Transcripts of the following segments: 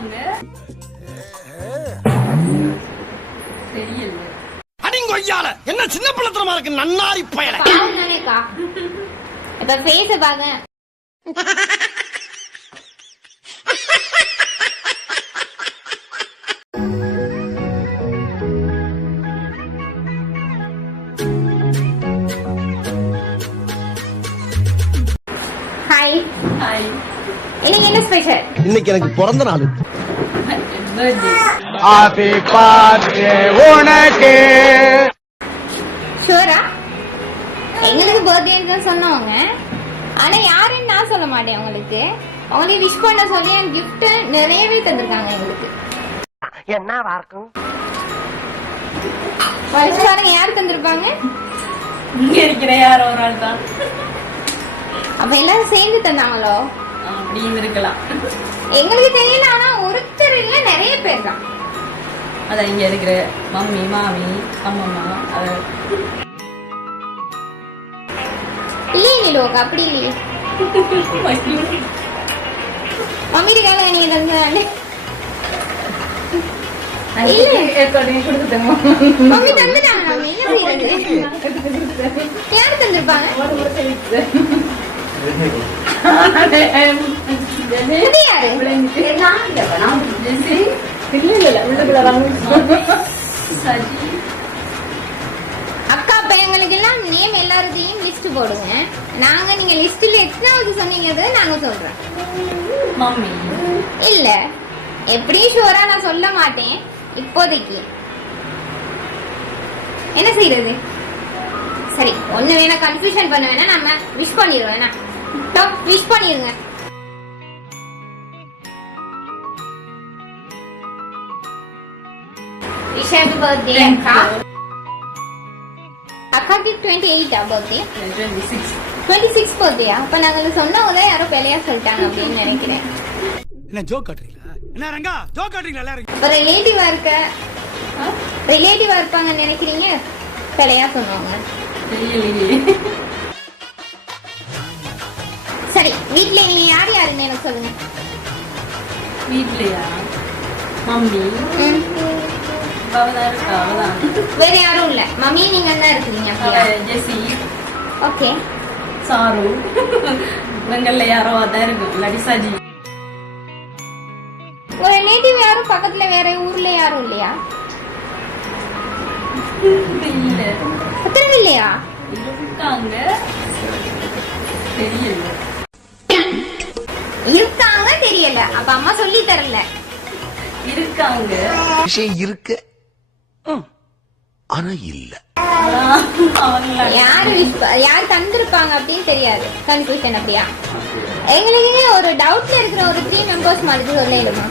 இருக்காங்க. தெரியல. அடிங்கொய்யால என்ன சின்ன பிள்ளைத்தனமா இருக்கு நன்னாரி பயல. பாருங்கனேக்கா. இப்ப ஃபேஸ் பாருங்க. ஹாய். ஹாய். இன்னைக்கு என்ன ஸ்பெஷல்? இன்னைக்கு எனக்கு பிறந்த நாள். பர்த்டே. ஹாப்பி பர்த்டே உனக்கு. ஷூரா? எங்களுக்கு பர்த்டேன்னு தான் சொன்னவங்க. ஆனா யாருன்னு நான் சொல்ல மாட்டேன் உங்களுக்கு. அவங்களுக்கு விஷ் பண்ண சொல்லி என் கிஃப்ட் நிறையவே தந்திருக்காங்க எங்களுக்கு. என்னவா இருக்கும்? வயசு பாருங்க யார் தந்திருப்பாங்க? இங்க இருக்கிற யாரோ ஒரு ஆள் தான். அப்ப எல்லாரும் சேர்ந்து தந்தாங்களோ? அப்படின்னு இருக்கலாம். எங்களுக்கு தெரியல, ஆனா ஒருத்தர் இல்ல நிறைய பேர் தான். அதான் இங்க இருக்கிற மம்மி மாமி அம்மம்மா இல்லையே நிலோக், அப்படி இல்லையே. மம்மி இருக்காங்க நீங்க தந்தானே. மம்மி தந்துட்டாங்க. நம்ம என்ன செய்யறது? யார் தந்திருப்பாங்க? இது யாரு? அக்கா பையங்களுக்கு எல்லாம் நேம் எல்லாருதையும் லிஸ்ட் போடுங்க. நாங்க நீங்க லிஸ்ட்ல எத்தனாவது சொன்னீங்க நாங்க சொல்றேன். மம்மி இல்ல எப்படி ஷூரா நான் சொல்ல மாட்டேன் இப்போதைக்கு. என்ன செய்யறது? சரி, ஒண்ணு வேணா கன்ஃபியூஷன் பண்ண வேணா, நம்ம விஷ் பண்ணிடுவோம். வேணா விஷ் பண்ணிருங்க. விஷ் ஹேப்பி பர்த்டே அக்கா. அக்காக்கு 28 பர்த்டே. 26 பர்த்டேயா? அப்ப நாங்க சொன்னவங்க யாரோ பெலையா சொல்லிட்டாங்க அப்படின்னு நினைக்கிறேன். என்ன ஜோக் காட்டுறீங்களா? என்ன ரங்கா ஜோக் காட்டுறீங்களா எல்லாரும்? இப்ப ரிலேட்டிவா இருப்பாங்கன்னு நினைக்கிறீங்க? பெலையா சொன்னவங்க. தெரியலையே. சரி, வீட்ல நீங்க யார் யாருன்னு எனக்கு சொல்லுங்க. வீட்லயா? மம்மி அவதான் இருக்கா. அவதான் வேற யாரும் இல்ல. மம்மி நீங்க தான் இருக்கீங்க. அப்படியா? ஜெசி ஓகே. சாரு இவங்கள்ல யாரோ அதான் இருக்கும். இல்லாட்டி சஜி. ஒரு நேட்டிவ் யாரும் பக்கத்துல வேற ஊர்ல யாரும் இல்லையா? இல்ல. பக்கத்துல இல்லையா? இருக்காங்க. தெரியல. இருக்காங்க தெரியல. அப்ப அம்மா சொல்லி தரல. இருக்காங்க. விஷயம் இருக்கு ஆனா இல்ல. யாரு தந்திருப்பாங்க அப்படின்னு தெரியாது. கன்ஃபியூஷன். அப்படியா? எங்களுக்கு ஒரு டவுட்ல இருக்கிற ஒரு 3 மெம்பர்ஸ் மாதிரி சொல்லிடுமா?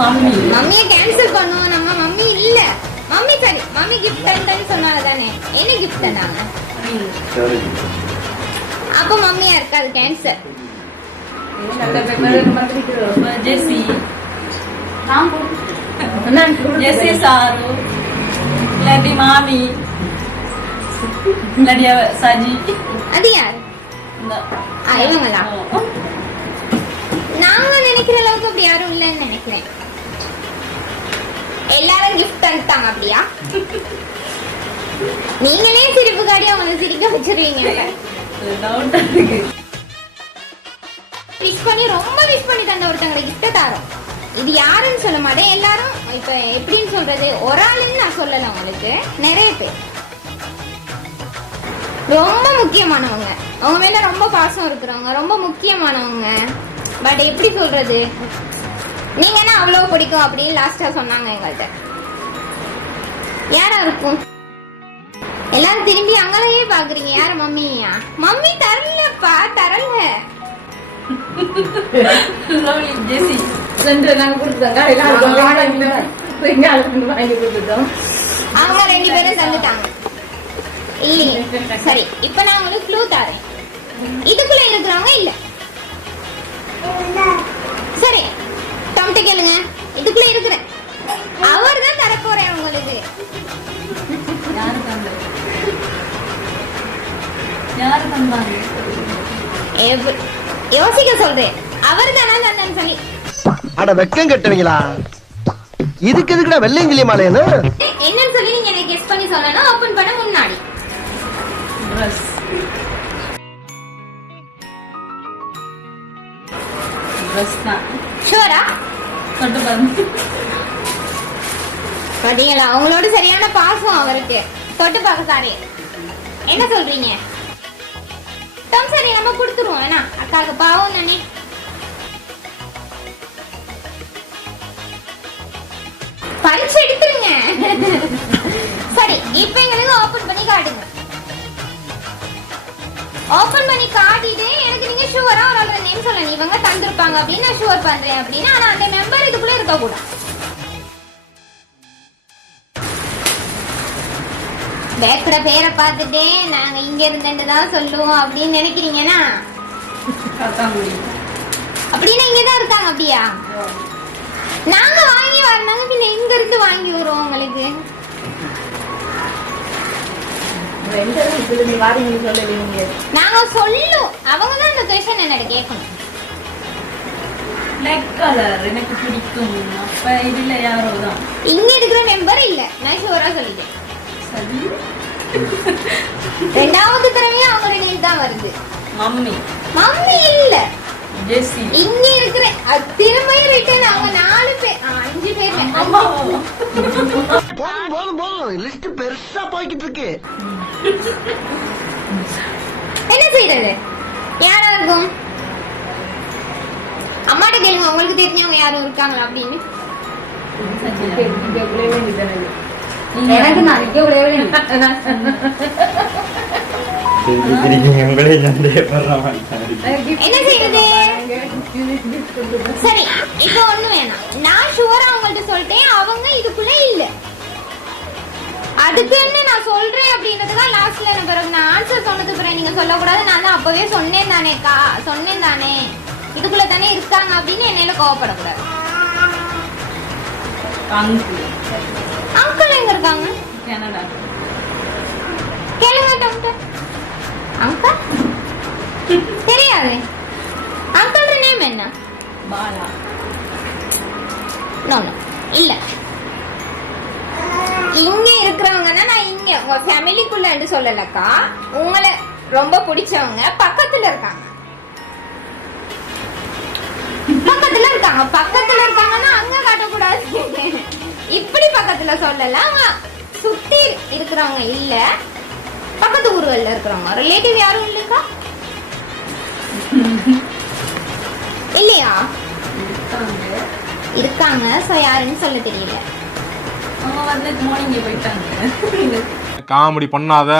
மம்மி மம்மியை கேன்சல் பண்ணுவோம். நம்ம மம்மி இல்ல. மம்மி சரி, மம்மி கிஃப்ட் தந்தேன்னு சொன்னாங்க தானே. என்ன கிஃப்ட் தந்தாங்க? அப்ப மம்மியா இருக்காது, கேன்சல். ஜெசி ஜெசி சாரு இல்லாட்டி மாமி இல்லாட்டி சஜி. அது யாரு? இவங்களா? நாங்க நினைக்கிற அளவுக்கு அப்படி யாரும் இல்லைன்னு நினைக்கிறேன். எல்லாரும் கிஃப்ட் தந்துட்டாங்க. அப்படியா? நீங்களே சிரிப்பு காடி அவங்களை சிரிக்க வச்சிருவீங்க. விஷ் பண்ணி ரொம்ப விஷ் பண்ணி தந்த ஒருத்தங்களை கிஃப்ட் தரோம். இது யாருன்னு சொல்ல மாட்டேன். எல்லாரும் இப்ப எப்படின்னு சொல்றது, ஒரு ஆளுன்னு நான் சொல்லல. உங்களுக்கு நிறைய பேர் ரொம்ப முக்கியமானவங்க, அவங்க மேல ரொம்ப பாசம் இருக்கிறவங்க, ரொம்ப முக்கியமானவங்க. பட் எப்படி சொல்றது, நீங்க என்ன அவ்வளவு பிடிக்கும் அப்படின்னு லாஸ்டா சொன்னாங்க எங்கள்கிட்ட. யாரா இருக்கும்? எல்லாரும் திரும்பி அங்களையே பாக்குறீங்க. யாரு? மம்மியா? மம்மி தரலப்பா, தரல. ஜெசி அவங்க 2 பேரும் தந்துட்டாங்க. இல்லையே. சரி, இப்ப நான் உங்களுக்கு க்ளூ தரேன். இதுக்குள்ள இருக்கிறவங்க இல்ல. சரி, தம்பிட்ட கேளுங்க. இதுக்குள்ள இருக்கிறேன். அவர் தான் தரப்போறேன் உங்களுக்கு. யாரு தந்தாங்க? யோசிக்க சொல்றேன். அவர் தானே தந்தேன்னு சொல்லி அட வெக்கம் கட்டுவீங்களா? இதுக்கு எதுக்குடா வெள்ளையங்கிலி மாலைன்னு? என்னன்னு சொல்லி நீங்க எனக்கு கெஸ் பண்ணி சொல்லணும். ஓபன் பண்ண முன்னாடி ட்ரெஸ். ட்ரெஸ் தான். ஷூரா? தொட்டு பாருங்க. பாத்தீங்களா, அவங்களோட சரியான பாசம் அவருக்கு. தொட்டு பார்க்க சாரி. என்ன சொல்றீங்க? சரி நம்ம கொடுத்துருவோம். ஏன்னா அக்காவுக்கு பாவம் தானே. பரிசு எடுத்துருங்க. சரி, இப்ப எங்களுக்கு ஓபன் பண்ணி காட்டுங்க. ஓபன் பண்ணி காட்டிட்டு எனக்கு நீங்க ஷூரா ஒரு நேம் சொல்லணும். இவங்க தந்திருப்பாங்க அப்படின்னு நான் ஷூர் பண்றேன் அப்படின்னு. ஆனா அந்த மெம்பர் இதுக்குள்ள இருக்க கூடாது. பேக்கோட பேரை பார்த்துட்டு நாங்க இங்க இருந்துதான் சொல்லுவோம் அப்படின்னு நினைக்கிறீங்கன்னா அப்படின்னா இங்கதான் இருக்காங்க. அப்படியா? நாங்க வாங்கி வரனாங்க, பின்ன எங்க இருந்து வாங்கி வருவோம் உங்களுக்கு? நாங்க சொல்லுவோம். அவங்கதான் இந்த கொஸ்டின் என்னோட கேட்கணும். பிளாக் கலர் எனக்கு பிடிக்கும். அப்ப இதுல யாரோ தான். இங்க இருக்கிற மெம்பர் இல்ல, நான் ஷூரா சொல்லிட்டேன். சரி. ரெண்டாவது தடவையா அவங்களோட நேம் தான் வருது. மம்மி. மம்மி இல்ல, ஜெசி. இங்க இருக்கிற திரும்பியும் ரிட்டர்ன் அவங்க 4 பேர் 5 பேர். போதும் லிஸ்ட் பெருசா போய்கிட்டு இருக்கு. என்ன செய்யறது? யாரா இருக்கும்? அம்மாட்ட கேளுங்க, உங்களுக்கு தெரிஞ்சவங்க யாரும் இருக்காங்களா அப்படின்னு. எனக்கு நான் இங்கே என்ன செய்யறது? சரி, இப்ப ஒண்ணு வேணாம். நான் ஷூரா அவங்கள்ட்ட சொல்லிட்டேன், அவங்க இதுக்குள்ள இல்ல. அதுக்குன்னு நான் சொல்றேன் அப்படின்றதுதான் லாஸ்ட்ல பிறகு நான் ஆன்சர் சொன்னது பிறகு நீங்க சொல்லக்கூடாது. நான் தான் அப்பவே சொன்னேன் தானேக்கா, சொன்னேன் தானே இதுக்குள்ள தானே இருக்காங்க அப்படின்னு என்னையில கோவப்படக்கூடாது. அங்கிள் எங்க இருக்காங்க? கனடா. கேளுங்க டாக்டர். அங்கிள் தெரியாது. அங்கிள் நேம் என்ன? பாலா. நோ நோ இல்ல. இங்க இருக்கிறவங்கன்னா நான் இங்க உங்க ஃபேமிலிக்குள்ள சொல்லலக்கா. உங்களை ரொம்ப பிடிச்சவங்க பக்கத்துல இருக்காங்க. பக்கத்துல இருக்காங்க. பக்கத்துல இருக்காங்கன்னா அங்க காட்டக்கூடாது. இப்படி பக்கத்துல சொல்லலாம். சுத்தி இருக்கிறவங்க இல்ல, பக்கத்து ஊர்கள்ல இருக்கிறவங்க. ரிலேட்டிவ் யாரும் இல்லக்கா? இல்லையா? இருக்காங்க. சோ யாருன்னு சொல்ல தெரியல. அவங்க வந்து மார்னிங் போயிட்டாங்க. காமெடி பண்ணாத.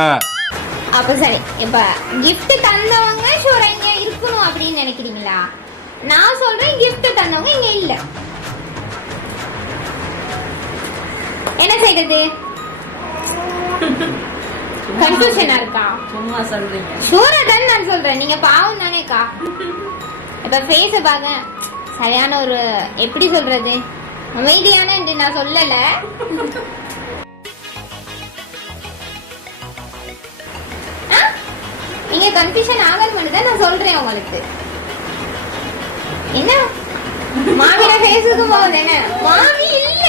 அப்ப சரி, இப்ப கிஃப்ட் தந்தவங்க ஷூரா இங்க இருக்கணும் அப்படின்னு நினைக்கிறீங்களா? நான் சொல்றேன் கிஃப்ட் தந்தவங்க இங்க இல்ல. என்ன செய்யறது? கன்ஃபியூஷனா இருக்கா? சும்மா சொல்றீங்க. ஷூரா தான் நான் சொல்றேன். நீங்க பாவம் தானேக்கா. இப்ப ஃபேஸ பாங்க, சரியான ஒரு எப்படி சொல்றது, அமைதியான நான் சொல்லல. நீங்க கன்ஃபியூஷன் ஆகாது தான் நான் சொல்றேன் உங்களுக்கு. என்ன மாமியோட ஃபேஸுக்கு போகுது? என்ன மாமி இல்ல.